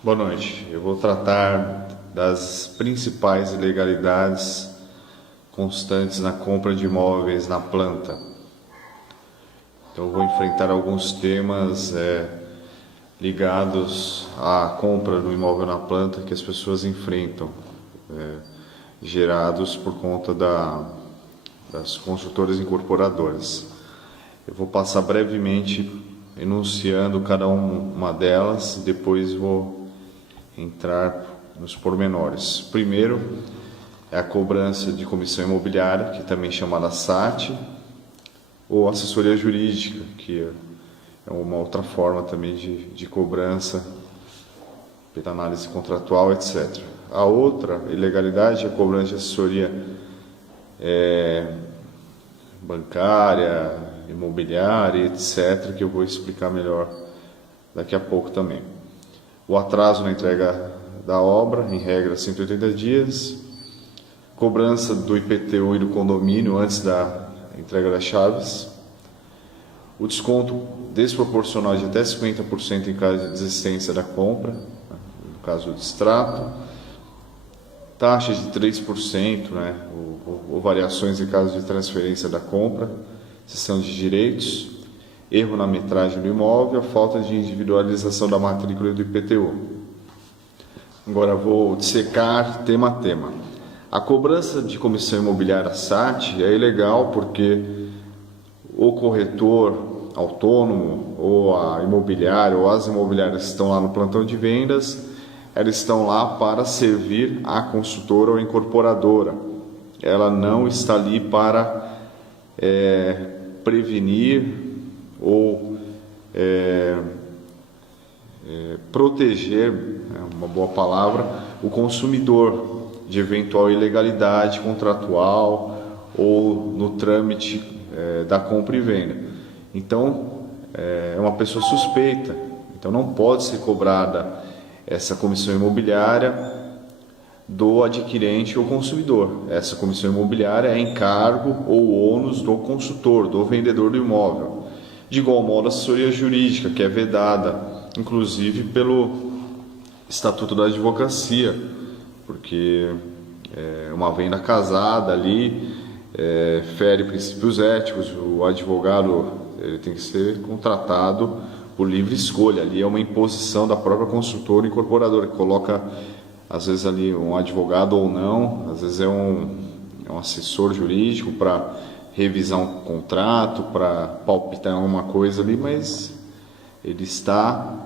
Boa noite. Eu vou tratar das principais ilegalidades constantes na compra de imóveis na planta. Então, eu vou enfrentar alguns temas ligados à compra do imóvel na planta que as pessoas enfrentam, gerados por conta das construtoras incorporadoras. Eu vou passar brevemente enunciando cada uma delas, depois vou entrar nos pormenores. Primeiro é a cobrança de comissão imobiliária, que também é chamada SAT, ou assessoria jurídica, que é uma outra forma também de cobrança pela análise contratual, etc. A outra ilegalidade é a cobrança de assessoria bancária, imobiliária, etc., que eu vou explicar melhor daqui a pouco também. O atraso na entrega da obra, em regra 180 dias, cobrança do IPTU e do condomínio antes da entrega das chaves, o desconto desproporcional de até 50% em caso de desistência da compra, no caso do extrato, taxas de 3%, ou variações em caso de transferência da compra, cessão de direitos, erro na metragem do imóvel, falta de individualização da matrícula do IPTU. Agora vou dissecar tema a tema. A cobrança de comissão imobiliária SAT é ilegal porque o corretor autônomo ou a imobiliária ou as imobiliárias que estão lá no plantão de vendas, elas estão lá para servir a consultora ou incorporadora. Ela não está ali para prevenir ou proteger, é uma boa palavra, o consumidor de eventual ilegalidade contratual ou no trâmite da compra e venda. Então, é uma pessoa suspeita, então não pode ser cobrada essa comissão imobiliária do adquirente ou consumidor. Essa comissão imobiliária é encargo ou ônus do consultor, do vendedor do imóvel. De igual modo, a assessoria jurídica, que é vedada, inclusive pelo Estatuto da Advocacia, porque uma venda casada ali fere princípios éticos. O advogado ele tem que ser contratado por livre escolha. Ali é uma imposição da própria consultora incorporadora, que coloca às vezes ali um advogado ou não, às vezes é um assessor jurídico para revisar um contrato, para palpitar alguma coisa ali, mas ele está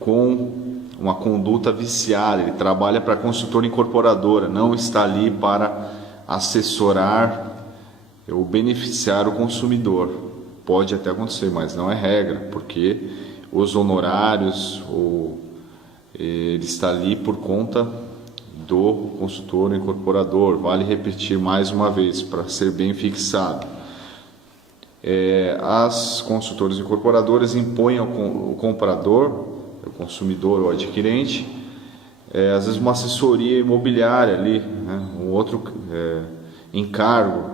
com uma conduta viciada, ele trabalha para a consultora incorporadora, não está ali para assessorar ou beneficiar o consumidor. Pode até acontecer, mas não é regra, porque os honorários ele está ali por conta do consultor incorporador. Vale repetir mais uma vez para ser bem fixado. As consultoras incorporadoras impõem ao comprador, o consumidor ou adquirente, às vezes uma assessoria imobiliária ali, um outro encargo,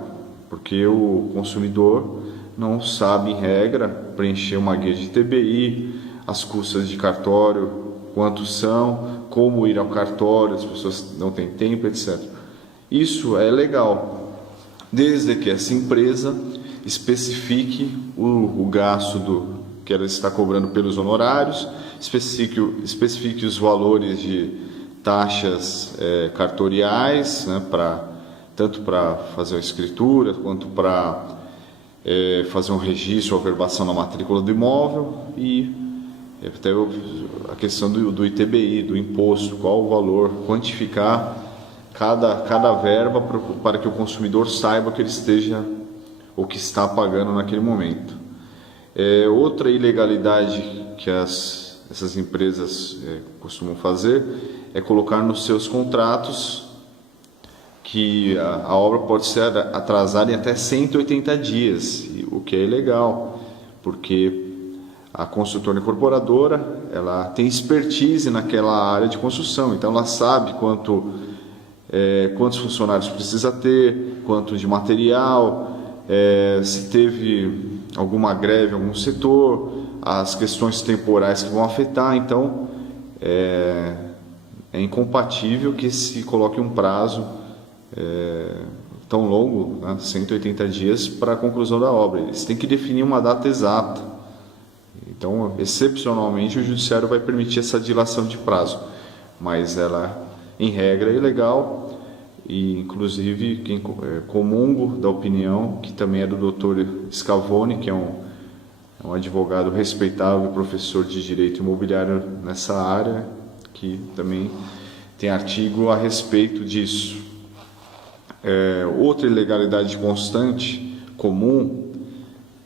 porque o consumidor não sabe, em regra, preencher uma guia de TBI, as custas de cartório, quantos são, como ir ao cartório, as pessoas não têm tempo, etc. Isso é legal, desde que essa empresa especifique o gasto que ela está cobrando pelos honorários, especifique os valores de taxas cartoriais, tanto para fazer a escritura, quanto para fazer um registro ou averbação na matrícula do imóvel, e até a questão do ITBI, do imposto, qual o valor, quantificar cada verba para que o consumidor saiba que ele esteja ou que está pagando naquele momento. Outra ilegalidade que essas empresas costumam fazer é colocar nos seus contratos que a obra pode ser atrasada em até 180 dias, o que é ilegal, porque a construtora incorporadora ela tem expertise naquela área de construção, então ela sabe quantos funcionários precisa ter, quanto de material, se teve alguma greve em algum setor, as questões temporais que vão afetar. Então é incompatível que se coloque um prazo tão longo, né, 180 dias, para a conclusão da obra. Eles têm que definir uma data exata. Então, excepcionalmente, o judiciário vai permitir essa dilação de prazo, mas ela, em regra, é ilegal. E, inclusive, quem comungo da opinião, que também é do Dr. Scavone, que é um advogado respeitável, professor de direito imobiliário nessa área, que também tem artigo a respeito disso. Outra ilegalidade constante, comum,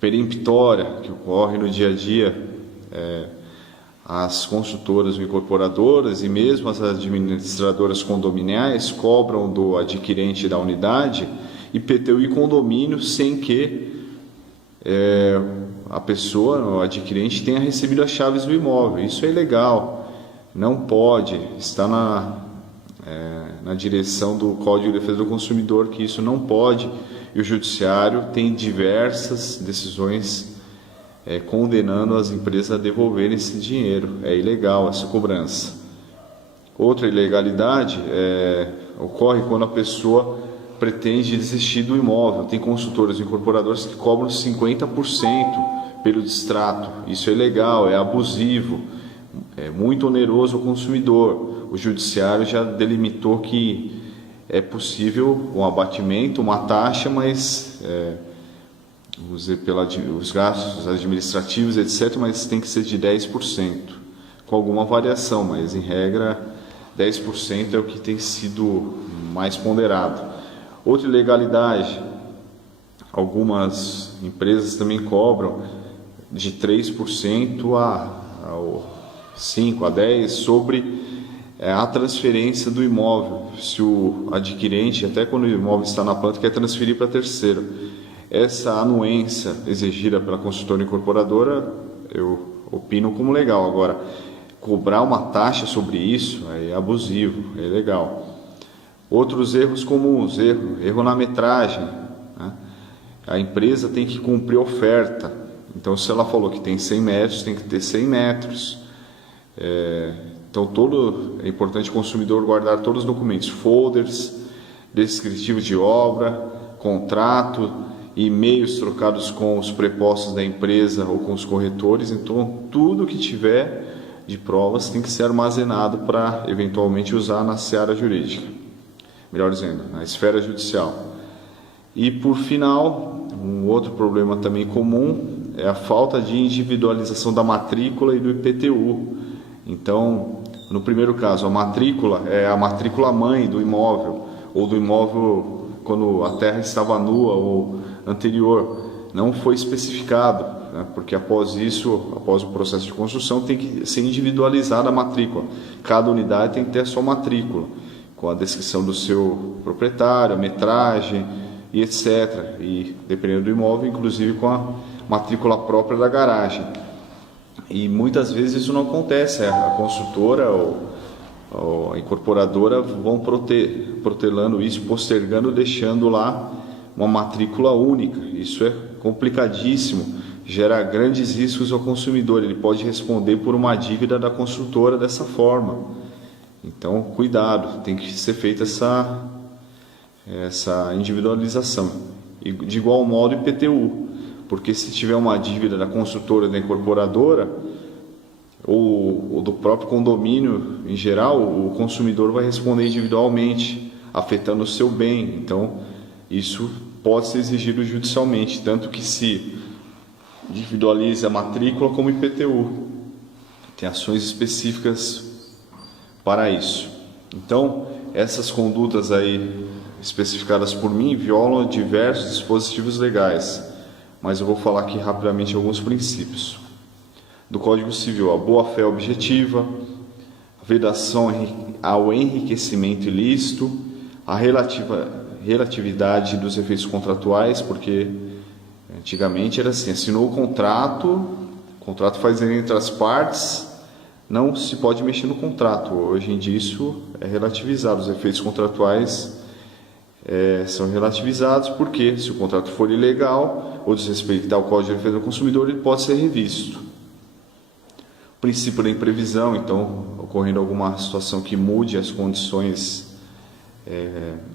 peremptória, que ocorre no dia a dia, as consultoras ou incorporadoras e mesmo as administradoras condominiais cobram do adquirente da unidade IPTU e condomínio sem que a pessoa, o adquirente, tenha recebido as chaves do imóvel. Isso é ilegal, não pode, está na direção do Código de Defesa do Consumidor que isso não pode, e o Judiciário tem diversas decisões condenando as empresas a devolverem esse dinheiro. É ilegal essa cobrança. Outra ilegalidade ocorre quando a pessoa pretende desistir do imóvel. Tem consultores e incorporadores que cobram 50% pelo distrato. Isso é ilegal, é abusivo, é muito oneroso ao consumidor. O Judiciário já delimitou que é possível um abatimento, uma taxa, mas os gastos administrativos, etc., mas tem que ser de 10%, com alguma variação, mas em regra 10% é o que tem sido mais ponderado. Outra ilegalidade, algumas empresas também cobram de 3% a 5% a 10% sobre a transferência do imóvel. Se o adquirente, até quando o imóvel está na planta, quer transferir para terceiro, essa anuência exigida pela consultora incorporadora, eu opino como legal. Agora, cobrar uma taxa sobre isso é abusivo, é ilegal. Outros erros comuns, erro na metragem, né? A empresa tem que cumprir a oferta. Então, se ela falou que tem 100 metros, tem que ter 100 metros. Então, é importante o consumidor guardar todos os documentos, folders, descritivos de obra, contrato, e-mails trocados com os prepostos da empresa ou com os corretores. Então, tudo que tiver de provas tem que ser armazenado para eventualmente usar na seara jurídica, melhor dizendo, na esfera judicial. E por final, um outro problema também comum é a falta de individualização da matrícula e do IPTU. Então, no primeiro caso, a matrícula é a matrícula mãe do imóvel, ou do imóvel quando a terra estava nua ou anterior, não foi especificado, né? Porque após o processo de construção, tem que ser individualizada a matrícula. Cada unidade tem que ter a sua matrícula, com a descrição do seu proprietário, a metragem e etc. E, dependendo do imóvel, inclusive com a matrícula própria da garagem. E muitas vezes isso não acontece, a consultora ou a incorporadora vão protelando isso, postergando, deixando lá uma matrícula única. Isso é complicadíssimo, gera grandes riscos ao consumidor. Ele pode responder por uma dívida da construtora dessa forma. Então, cuidado, tem que ser feita essa individualização. E de igual modo, IPTU, porque se tiver uma dívida da construtora, da incorporadora ou do próprio condomínio em geral, o consumidor vai responder individualmente, afetando o seu bem. Então, isso pode ser exigido judicialmente, tanto que se individualiza a matrícula como IPTU. Tem ações específicas para isso. Então, essas condutas aí especificadas por mim violam diversos dispositivos legais, mas eu vou falar aqui rapidamente alguns princípios. Do Código Civil, a boa-fé objetiva, a vedação ao enriquecimento ilícito, a relatividade dos efeitos contratuais, porque antigamente era assim, assinou o contrato faz entre as partes, não se pode mexer no contrato. Hoje em dia isso é relativizado, os efeitos contratuais são relativizados, porque se o contrato for ilegal ou desrespeitar o Código de Defesa do Consumidor, ele pode ser revisto. princípio da imprevisão, então, ocorrendo alguma situação que mude as condições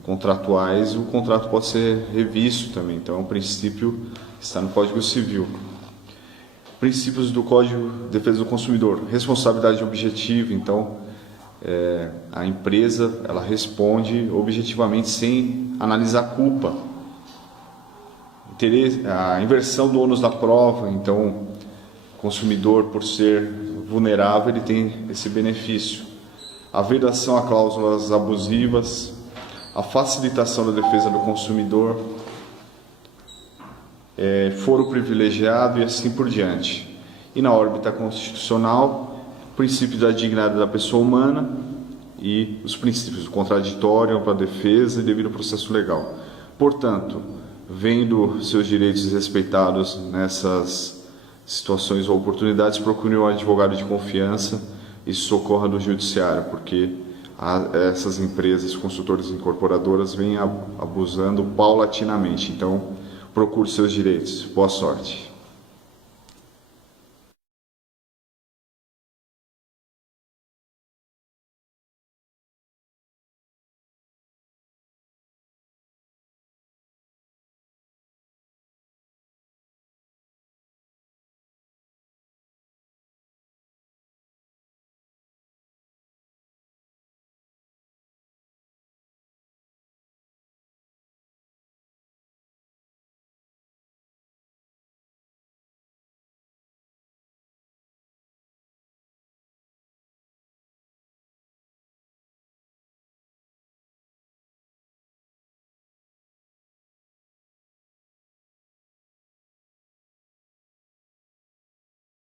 contratuais, o contrato pode ser revisto também. Então, é um princípio que está no Código Civil. Princípios do Código de Defesa do Consumidor. Responsabilidade objetiva. Então, a empresa ela responde objetivamente sem analisar a culpa. A inversão do ônus da prova. Então, o consumidor, por ser vulnerável, ele tem esse benefício. A vedação a cláusulas abusivas, a facilitação da defesa do consumidor, foro privilegiado e assim por diante. E na órbita constitucional, o princípio da dignidade da pessoa humana e os princípios do contraditório, ampla defesa e devido processo legal. Portanto, vendo seus direitos respeitados nessas situações ou oportunidades, procure um advogado de confiança e socorra do judiciário, porque essas empresas, consultores e incorporadoras vêm abusando paulatinamente. Então, procure seus direitos. Boa sorte.